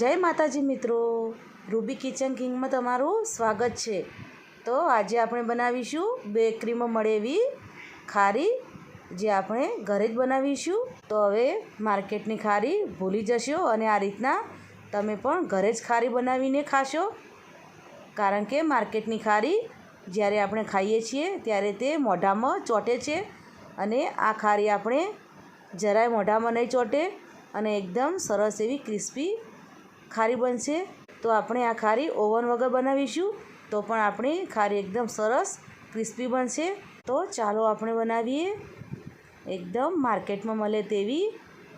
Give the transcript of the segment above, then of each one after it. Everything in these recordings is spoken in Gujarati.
जय माताजी मित्रों, रूबी किचन किंग में तमारू स्वागत है। तो आज आपणे बनावीशुं बेकरी में मळे एवी खारी जे आपणे घरे ज बनावीशुं। तो हवे मार्केटनी खारी भूली जशो अने आ रीतना तमे पण घरे ज खारी बनावीने खाशो, कारण के मार्केटनी खारी ज्यारे आपणे खाईए छीए त्यारे ते मोढामां ચોંટે छे अने आ खारी आपणे જરાય મોઢામાં नहीं ચોંટે અને एकदम सरस एवी क्रिस्पी खारी बनशे। तो आपणे आ खारी ओवन वगर बनावीशुं तो पण आपणी खारी एकदम सरस क्रिस्पी बनशे। तो चालो आपणे बनावीए एकदम मार्केट में मळे तेवी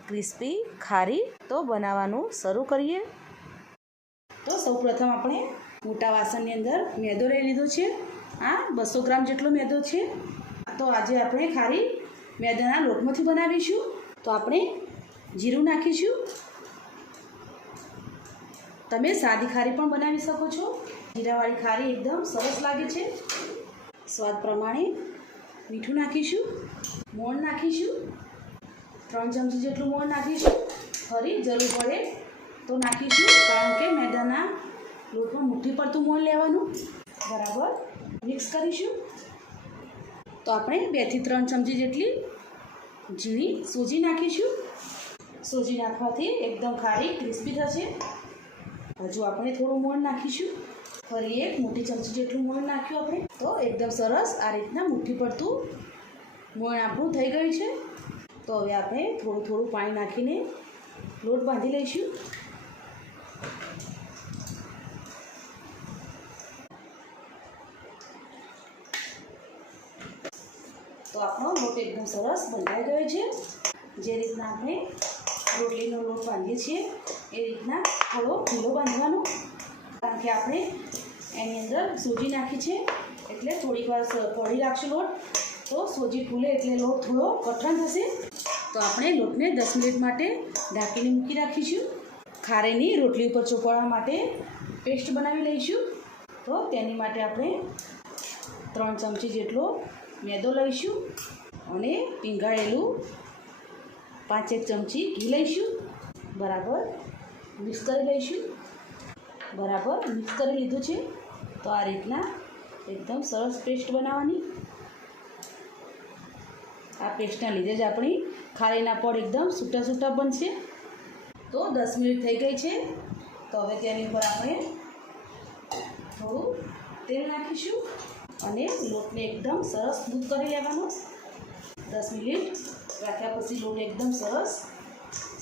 क्रिस्पी खारी। तो बनाववानुं शरू करीए। तो सौ प्रथम आपणे मोटा वासणनी अंदर मैदो लई लीधो छे। आ 200 ग्राम जेटलो मैदो छे। तो आजे आपणे खारी मैदाना लोटमांथी बनावीशुं। तो आपणे जीरुं नाखीशुं। तमे सादी खारी पण बनावी शको छो। जीरावाળી खारी एकदम सरस लागे छे। स्वाद प्रमाणे मीठुं नाखीशुं, मोण नाखीशुं, 3 चमची जेटલું मोण नाखीशुं। फरी जरूर पड़े तो नाखीशुं, कारण के मैदाना लोटमां मुठ्ठी परतुं मोण लेवानुं। बराबर मिक्स करीशुं। तो आपणे 2 થી 3 चमची जेटली झीणी सोजी नाखीशुं। सोजी नाखवाथी एकदम खारी क्रिस्पी थशे। हजू आपणे थोड़ुं मोण नाखीशुं। फरी 1 मोटी चमची जेटલું मोण नाख्युं आपणे। तो एकदम सरस आ रीतना मुठ्ठी परतुं मोण आपणुं थई गयुं छे। तो हवे आपणे थोड़ुं थोड़ुं पाणी नाखीने लोट बांधी लईशुं। तो आपणो लोट एकदम सरस बंधाई गयो छे। जे रीतना आपणे रोटलीनो लोट बांधीए छीए ए रीतना थोड़ो ढीलो बांधवानो, कारण के आपणे एनी अंदर सोजी नाखी छे एटले थोड़ी वार कड़ी राखशो लोट। तो सोजी फूले एटले लोट थोड़ो कठण थशे। तो आपणे लोटने 10 मिनिट माटे ढांकीने मूकी राखीशुं। खारीनी रोटली पर ચોપડવા माटे पेस्ट बनावी लईशुं। तो तेनी माटे आपणे 3 चमची जेटलो मैदो लईशुं अने पींगाळेलुं 5-1 चमची घी लईशुं। बराबर मिक्स करी लईशुं। बराबर मिक्स करी लीधुं छे। तो आ रीतना एकदम सरस पेस्ट बनाववानी। आ पेस्टना लीधे ज आपणी खारीना पड़ एकदम छूटा छूटा बनशे। तो 10 मिनिट थई गई छे। तो हवे तेनी पर आपणे थोड़ुं तेल नाखीशुं अने लोटने एकदम सरस स्मूथ करी लेवानो। 10 मिनिट राख्या पछी लोट एकदम सरस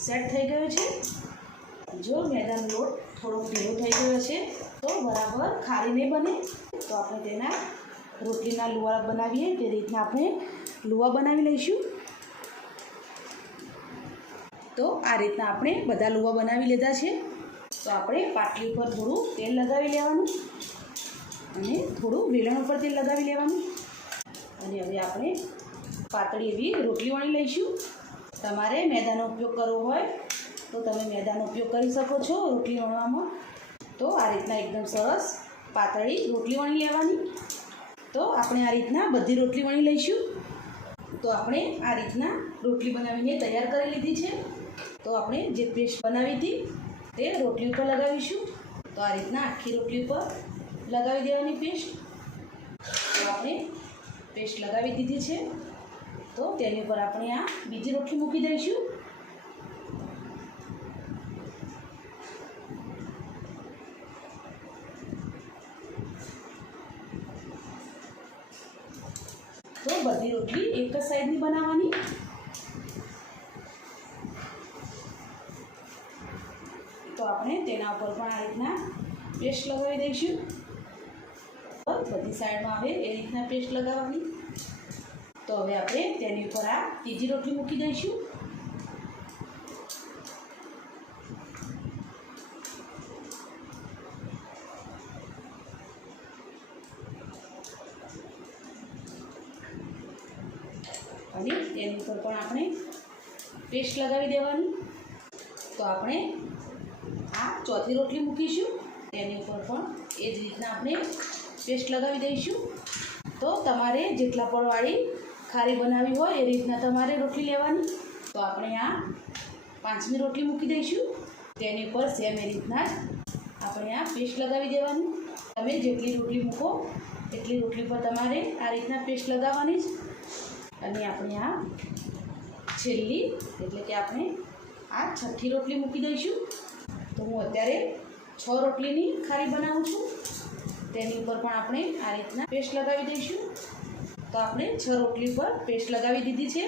सेट थई गयो छे। जो मैदानो लोट थोड़ो ढीलो थई गयो छे तो बराबर खारी नहीं बने। तो आपणे तेना रोटलीना लुवा बनावीए ते रीतना आपणे लुवा बनावी लईशुं। तो आ रीतना आपणे बधा लुवा बनावी लीधा छे। तो आपणे पाटली पर थोड़ुं तेल लगावी लेवानुं अने थोड़ुं वेलण पर तेल लगावी लेवानुं। अने हवे आपणे पातળી एवी रोटली वणी लईशुं। तमारे मैदानो उपयोग करवो होय तो तमे मैदानो उपयोग करी शको छो रोटली वणवामां। तो आ रीतना एकदम सरस पातળી रोटली वणी लेवानी। तो आपणे आ रीतना बधी रोटली वणी लईशुं। तो आपणे आ रीतना रोटली बनावीने तैयार करी लीधी छे। तो आपणे जे पेस्ट बनावी हती ते रोटली पर लगावीशुं। तो आ रीतना आखी रोटली पर लगावी देवानी पेस्ट। तो आपणे पेस्ट लगावी दीधी छे। तो तेनी पर आपणे आ बीजी रोटली मूकी दईशुं। तो बधी रोटली एक ज साइडनी बनाववानी। तो आपणे तेना पर पण आ रीतना पेस्ट लगावी दईशुं। बधी साइड में आवे ए रीतना पेस्ट लगाववानी। तो हवे आपणे तेनी पर आ तीजी रोटली मूकी दईशुं। अने तेनी पर पण आपणे पेस्ट लगावी देवानी। तो आपणे आ चौथी रोटली मूकीशुं। तेनी पर पण ए ज रीतना आपणे पेस्ट लगावी दईशुं। तो तमारे जेटला पळवाळी खारी बनावी होय ए रीतना तमारे रोटली लेवानी। तो आपणे आ 5मी रोटली मूकी दईशुं। તેની ઉપર સેમ એ રીતના જ આપણે આ પેસ્ટ લગાવી દેવાનું. તમે જેટલી રોટલી મૂકો એટલી રોટલી પર તમારે આ રીતના પેસ્ટ લગાવવાની જ. અને આપણે આ છેલ્લી એટલે કે આપણે આ છઠ્ઠી રોટલી મૂકી દઈશું. તો હું અત્યારે 6 રોટલીની ખારી બનાવું છું. તેની ઉપર પણ આપણે આ રીતના પેસ્ટ લગાવી દઈશું. તો આપણે 6 રોટલી પર પેસ્ટ લગાવી દીધી છે.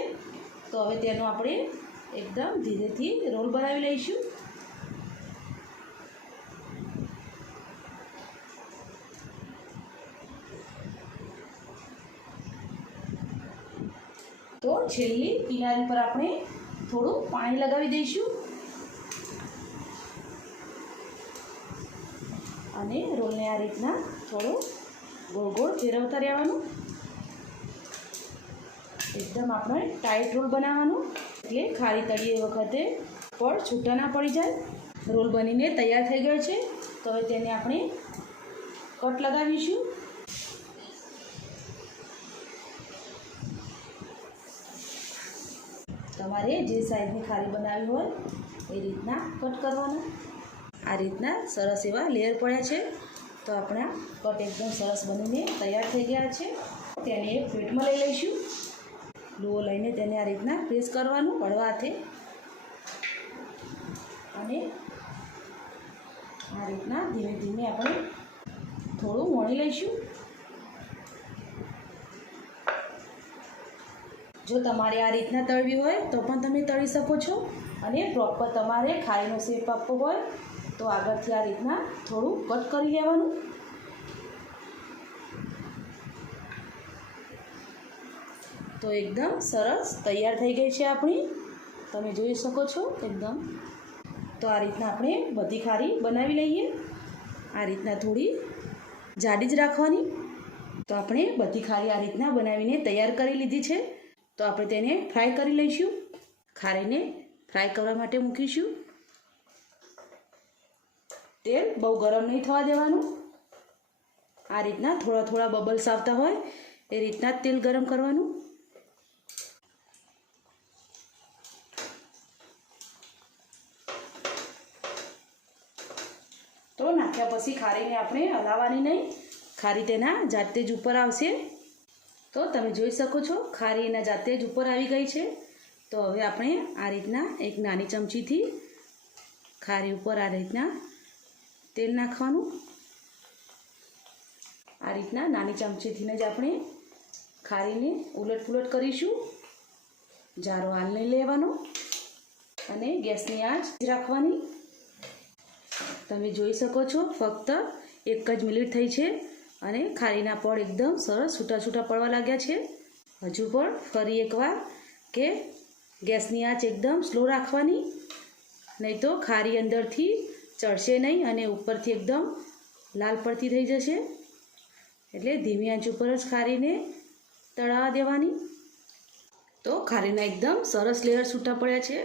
તો હવે તેનો આપણે એકદમ ધીરેથી રોલ બનાવી લઈશું. તો છેલ્લી કિનારી પર આપણે થોડું પાણી લગાવી દઈશું અને રોલને આ રીતના થોડું ગોળ ગોળ ફેરવતા રહેવાનું. એકદમ આપણે ટાઈટ રોલ બનાવવાનો એટલે ખારી તળીએ વખતે પડ છૂટા ના પડી જાય. રોલ બનીને તૈયાર થઈ ગયો છે. તો હવે તેને આપણે કટ લગાવીશું. તમારે જે સાઈઝની ખારી બનાવી હોય એ રીતના કટ કરવાના. આ રીતના સરસ એવા લેયર પડ્યા છે. તો આપણા કટ એકદમ સરસ બનીને તૈયાર થઈ ગયા છે. તેને એક પ્લેટમાં લઈ લઈશું. લુઓ લઈને તેને આ રીતના પ્રેસ કરવાનું હળવા હાથે અને આ રીતના ધીમે ધીમે આપણે થોડું વણી લઈશું. જો તમારે આ રીતના તળવી હોય તો પણ તમે તળી શકો છો. અને પ્રોપર તમારે ખારીનો શેપ આપવો હોય તો આગળથી આ રીતના થોડું કટ કરી લેવાનું. તો એકદમ સરસ તૈયાર થઈ ગઈ છે આપણી. તમે જોઈ શકો છો એકદમ. તો આ રીતના આપણે બધી ખારી બનાવી લઈએ. આ રીતના થોડી જાડી જ રાખવાની. તો આપણે બધી ખારી આ રીતના બનાવીને તૈયાર કરી લીધી છે. તો આપણે તેને ફ્રાય કરી લઈશું. ખારીને ફ્રાય કરવા માટે મૂકીશું. તેલ બહુ ગરમ નહીં થવા દેવાનું. આ રીતના થોડા થોડા બબલ્સ આવતા હોય એ રીતના જ તેલ ગરમ કરવાનું. તો નાખ્યા પછી ખારીને આપણે હલાવવાની નહીં. ખારી તેના જાતે જ ઉપર આવશે. તો તમે જોઈ શકો છો ખારી એના જાતે જ ઉપર આવી ગઈ છે. તો હવે આપણે આ રીતના એક નાની ચમચીથી ખારી ઉપર આ રીતના તેલ નાખવાનું. આ રીતના નાની ચમચીથી જ આપણે ખારીને ઉલટ પુલટ કરીશું. જારો હાલ નહીં લેવાનો અને ગેસની આંચ રાખવાની. તમે જોઈ શકો છો ફક્ત 1 જ મિનિટ થઈ છે અને ખારીના પડ એકદમ સરસ છૂટા છૂટા પડવા લાગ્યા છે. હજુ પણ ફરી એકવાર કે ગેસની આંચ એકદમ સ્લો રાખવાની, નહીં તો ખારી અંદરથી ચડશે નહીં અને ઉપરથી એકદમ લાલ પડતી થઈ જશે. એટલે ધીમી આંચ ઉપર જ ખારીને તળાવવા દેવાની. તો ખારીના એકદમ સરસ લેયર છૂટા પડ્યા છે.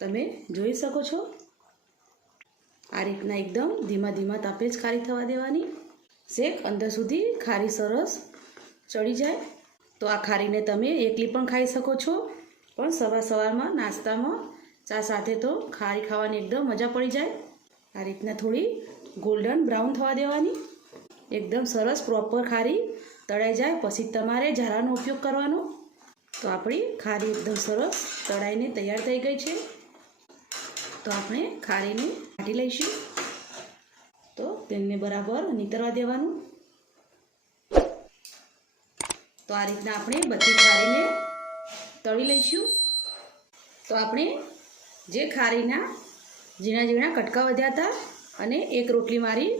તમે જોઈ શકો છો. આ રીતના એકદમ ધીમા ધીમા તાપે જ ખારી થવા દેવાની. શેક અંદર સુધી ખારી સરસ ચડી જાય. તો આ ખારીને તમે એકલી પણ ખાઈ શકો છો. પણ સવારમાં નાસ્તામાં ચા સાથે તો ખારી ખાવાની એકદમ મજા પડી જાય. આ રીતના થોડી ગોલ્ડન બ્રાઉન થવા દેવાની. એકદમ સરસ પ્રોપર ખારી તળાઈ જાય પછી તમારે ઝારાનો ઉપયોગ કરવાનો. તો આપણી ખારી એકદમ સરસ તળાઈને તૈયાર થઈ ગઈ છે. તો આપણે ખારીને કાઢી લઈશું. તો તેમને બરાબર નીતરવા દેવાનું. તો આ રીતના આપણે બધી ખારીને તળી લઈશું. તો આપણે જે ખારીના ઝીણા ઝીણા કટકા વધ્યા હતા અને એક રોટલી મારી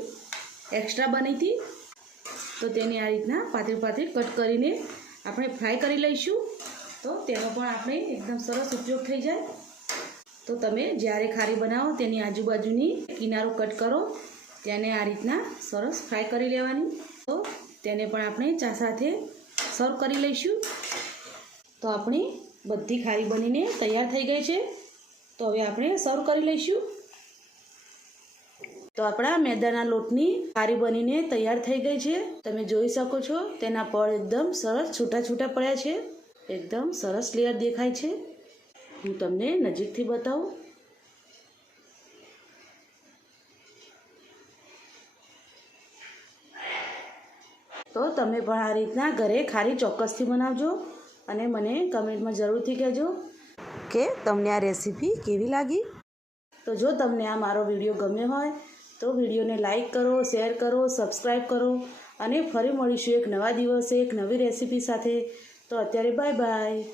એક્સ્ટ્રા બની હતી, તો તેને આ રીતના પાતળી પાતળી કટ કરીને આપણે ફ્રાય કરી લઈશું. તો તેનો પણ આપણે એકદમ સરસ ઉપયોગ થઈ જાય. તો તમે જ્યારે ખારી બનાવો તેની આજુબાજુની કિનારો કટ કરો, તેને આ રીતના સરસ ફ્રાય કરી લેવાની. તો તેને પણ આપણે ચા સાથે સર્વ કરી લઈશું. તો આપણી બધી ખારી બનીને તૈયાર થઈ ગઈ છે. તો હવે આપણે સર્વ કરી લઈશું. તો આપણા મેદાના લોટની ખારી બનીને તૈયાર થઈ ગઈ છે. તમે જોઈ શકો છો તેના પડ એકદમ સરસ છૂટા છૂટા પડ્યા છે. એકદમ સરસ લેયર દેખાય છે. હું તમને નજીકથી બતાવું. તો તમે પણ આ રીતના ઘરે ખારી ચોક્કસથી બનાવજો અને મને કમેન્ટમાં જરૂરથી કહેજો કે તમને આ રેસીપી કેવી લાગી. તો જો તમને આ મારો વિડીયો ગમ્યો હોય તો વિડીયોને લાઈક કરો, શેર કરો, સબસ્ક્રાઈબ કરો અને ફરી મળીશું એક નવા દિવસે એક નવી રેસીપી સાથે. તો અત્યારે બાય બાય.